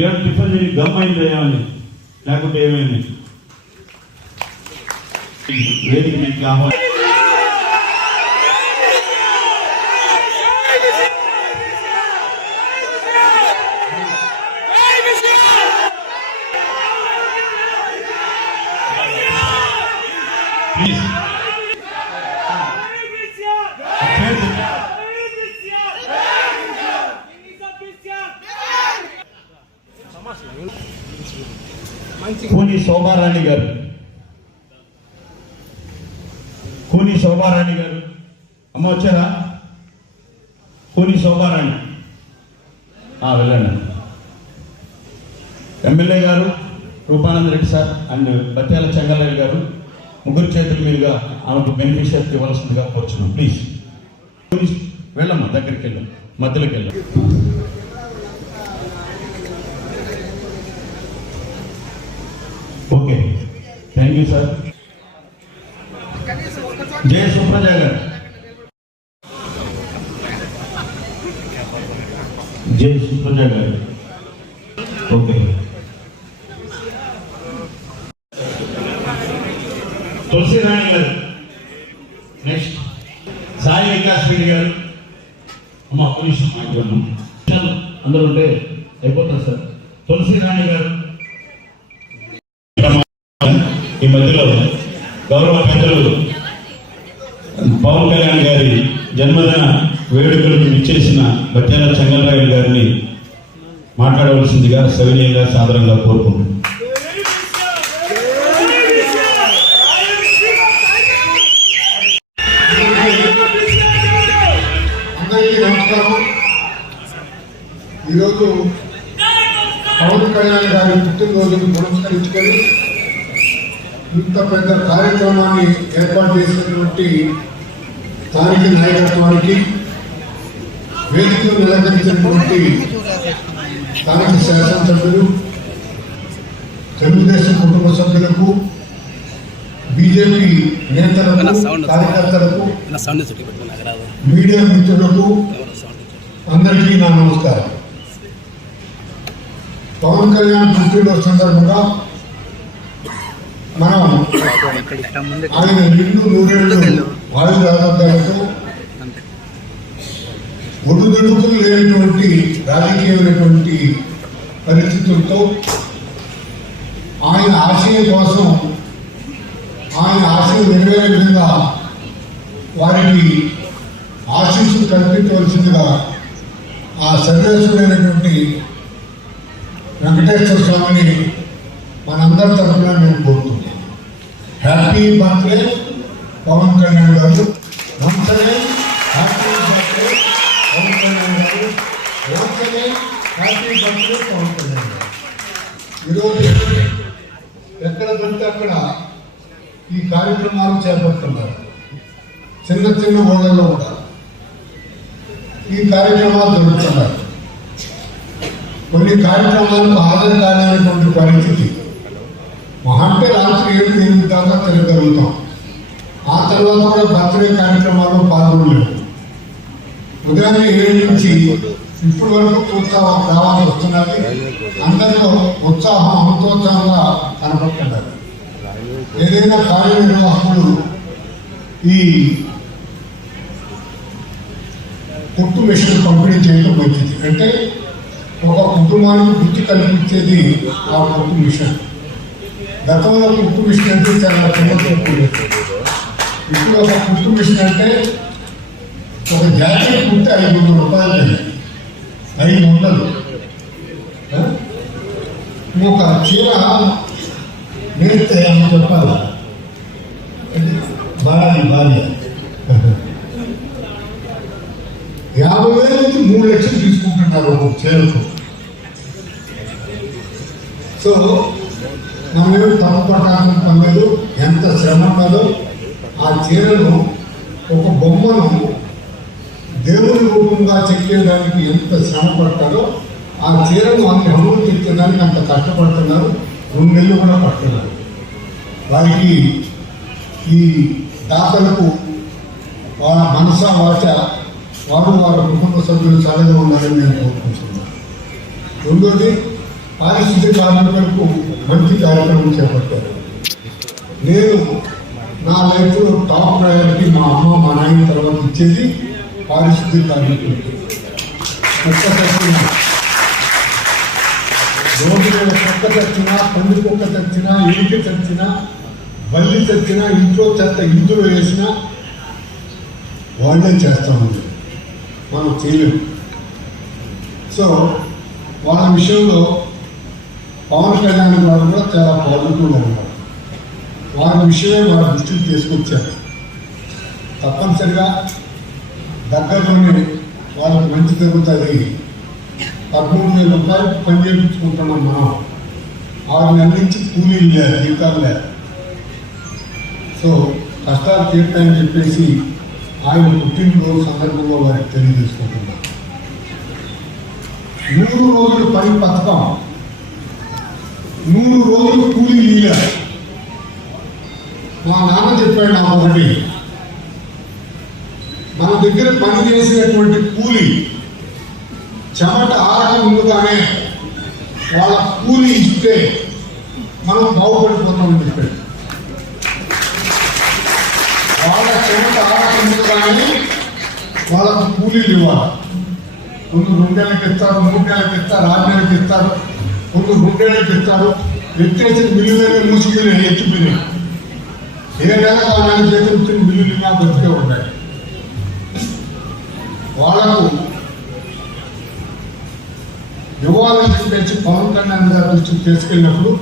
ఏం టిఫిన్ తిని గమ్ అయింది ఏమని లేకుంటే ఏమైంది? వేదిక కూని శోభారాణి గారు. కూని శోభారాణి గారు. అమ్మ వచ్చారా? కూని శోభారాణి. ఆ, వెళ్ళండి. ఎమ్మెల్యే గారు రూపానంద రెడ్డి సార్ అండ్ బత్యాల చెంగలయ్య గారు ముగ్గురు చేతుల మీదుగా ఆమెకు బెనిఫిషియర్ ఇవ్వాల్సిందిగా కోరుచున్నాం. ప్లీజ్. ప్లీజ్ వెళ్ళమ్మా దగ్గరికి వెళ్ళాం మధ్యలోకి వెళ్ళాం okay. Thank you sir. Jaya Supraja గారు జయ సుప్రజ గారు ఓకే. తులసి రాణి గారు. నెక్స్ట్ సాయి వికాస్ రెడ్డి గారు. అమ్మ పోలీసు అందరూ ఉంటే అయిపోతారు సార్. తులసి రాణి గారు. ఈ మధ్యలో గౌరవ పెద్దలు పవన్ కళ్యాణ్ గారి జన్మదిన వేడుకలకు ఇచ్చేసిన బత్యాల చెంగలరాయుడు గారిని మాట్లాడవలసిందిగా సవినీయంగా సాధారణంగా కోరుకుంటున్నాను. ఈరోజు పవన్ కళ్యాణ్ గారి పుట్టినరోజును పురస్కరించుకొని ఇంత పెద్ద కార్యక్రమాన్ని ఏర్పాటు చేసినటువంటి స్థానిక నాయకత్వానికి వేదికను నిలకరించినటువంటి స్థానిక శాసనసభ్యులు తెలుగుదేశం కుటుంబ సభ్యులకు బీజేపీ నేతలకు కార్యకర్తలకు మీడియా మిత్రులకు అందరికీ నా నమస్కారం. పవన్ కళ్యాణ్ పుట్టినరోజు సందర్భంగా మనం ఆయన నిండు నూరేళ్ళు వాయు రాజధానితో అంతే ఒడుదొడుకులు లేనటువంటి రాజకీయమైనటువంటి పరిస్థితులతో ఆయన ఆశయం కోసం ఆయన ఆశయం నెరవేరే విధంగా వారికి ఆశీస్సులు కల్పించవలసిందిగా ఆ సర్వేశ్వరైనటువంటి వెంకటేశ్వర స్వామిని మనందరి తరఫున నేను కోరుతున్నాను. హ్యాపీ బర్త్డే పవన్ కళ్యాణ్ గారు once again happy birthday Pawan Kalyan గారు once again happy birthday Pawan Kalyan గారు ఈరోజు ఎక్కడ పడితే అక్కడ ఈ కార్యక్రమాలు చేపడుతున్నారు. చిన్న చిన్న ఊళ్ళల్లో కూడా ఈ కార్యక్రమాలు జరుగుతున్నారు. కొన్ని కార్యక్రమాలకు హాజరు కానటువంటి పరిస్థితి. మహంటే రాత్రి ఏడు ఎనిమిది దాకా తిరగలుగుతాం ఆ తర్వాత కూడా బర్త్డే కార్యక్రమాల్లో పాల్గొనలేదు ఉదయాన్నే ఏడు నుంచి ఇప్పటి వరకు ఉత్సాహం రావాల్సి వస్తున్నది అందరిలో ఉత్సాహం అమృతోత్సాహంగా కనపడుతున్నారు ఏదైనా కార్యనిర్వాహకులు ఈ కుట్టు మిషన్ పంపిణీ చేయడం మంచిది. అంటే ఒక కుటుంబానికి వృత్తి కల్పించేది ఆ కుట్టు మిషన్. గతంలో కుట్టు మిషన్ అంటే చాలా చిన్న ఇప్పుడు ఒక కుట్టు మిషన్ అంటే ఒక జాతీయ కుట్టి ఐదు వందల రూపాయలు ఐదు వందలు. ఒక చీర నేస్తే అని చెప్పాలి? భార్య భార్య యాభై వేల నుంచి మూడు లక్షలు తీసుకుంటున్నారు ఒక చీరకు. సో మనమేమి తప్పపడాల్సిన పని లేదు ఎంత శ్రమ ఉన్నదో ఆ చీరను ఒక బొమ్మను దేవుని రూపంగా చెక్కేదానికి ఎంత శ్రమ పడతారో ఆ చీరను అన్ని హంగులు చెక్కేదానికి అంత కష్టపడుతున్నారు. రెండు నెలలు కూడా పడుతున్నారు. వారికి ఈ దాతలకు వాళ్ళ మనస వాచ వారు వారి కుటుంబ సభ్యులు చల్లగా ఉండాలని నేను కోరుకుంటున్నాను. రెండోది పారిశుద్ధ్య కార్మికులకు మంచి కార్యక్రమం చేపట్టారు. నేను నా లైఫ్లో టాప్ ప్రయారిటీ మా అమ్మ మా నాయన తర్వాత ఇచ్చేది పారిశుద్ధ్య కార్మికులకి. ఒక్క చచ్చిన రోడ్డు మీద కుక్క చచ్చినా పంది కుక్క చచ్చినా ఎలిక చచ్చినా బల్లి చచ్చినా ఇంట్లో చెత్త ఇందులో వేసినా వాళ్ళే చేస్తాము మనం చేయలేము. సో వాళ్ళ విషయంలో పవన్ కళ్యాణ్ గారు కూడా చాలా పాజిటివ్గా ఉన్నారు వారి విషయం వారి దృష్టికి తీసుకొచ్చారు. తప్పనిసరిగా దగ్గరలోనే వాళ్ళకి మంచి జరుగుతుంది. పదమూడు వేల రూపాయలు పని చేయించుకుంటున్నాం మనం. ఆరు నెలల నుంచి కూలీలు లేదు జీతాలు లేదు. సో కష్టాలు తీర్తాయని చెప్పేసి ఆయన పుట్టినరోజు సందర్భంగా వారికి తెలియజేసుకుంటున్నాం. మూడు రోజులు పని పథకం నూరు రోజులు కూలి ఇయ్యాలి మా నాన్న చెప్పాడు నాకు ఒకటి. మన దగ్గర పని చేసినటువంటి కూలి చెమట ఆరక ముందుగానే వాళ్ళ కూలి ఇస్తే మనం బాగుపడిపోతామని చెప్పాడు. వాళ్ళ చెమట ఆరక ముందుగానే వాళ్ళకు కూలీలు ఇవ్వాలి. ముందు రెండు నెలలకు ఇస్తారు మూడు నెలలకు ఇస్తారు ఆరు నెలలకు ఇస్తారు. కొందరు గుడ్డనే నెలలకు ఇస్తారు ఎత్తేసిన మిల్లు దగ్గర మూసుకెళ్ళి ఎత్తుకుని ఏ నెల కావాలని చేతులు మిల్లులు నా బతికే ఉంటాయి వాళ్ళకు ఇవ్వాలని చెప్పేసి పవన్ కళ్యాణ్ గారి దృష్టికి తీసుకెళ్ళినప్పుడు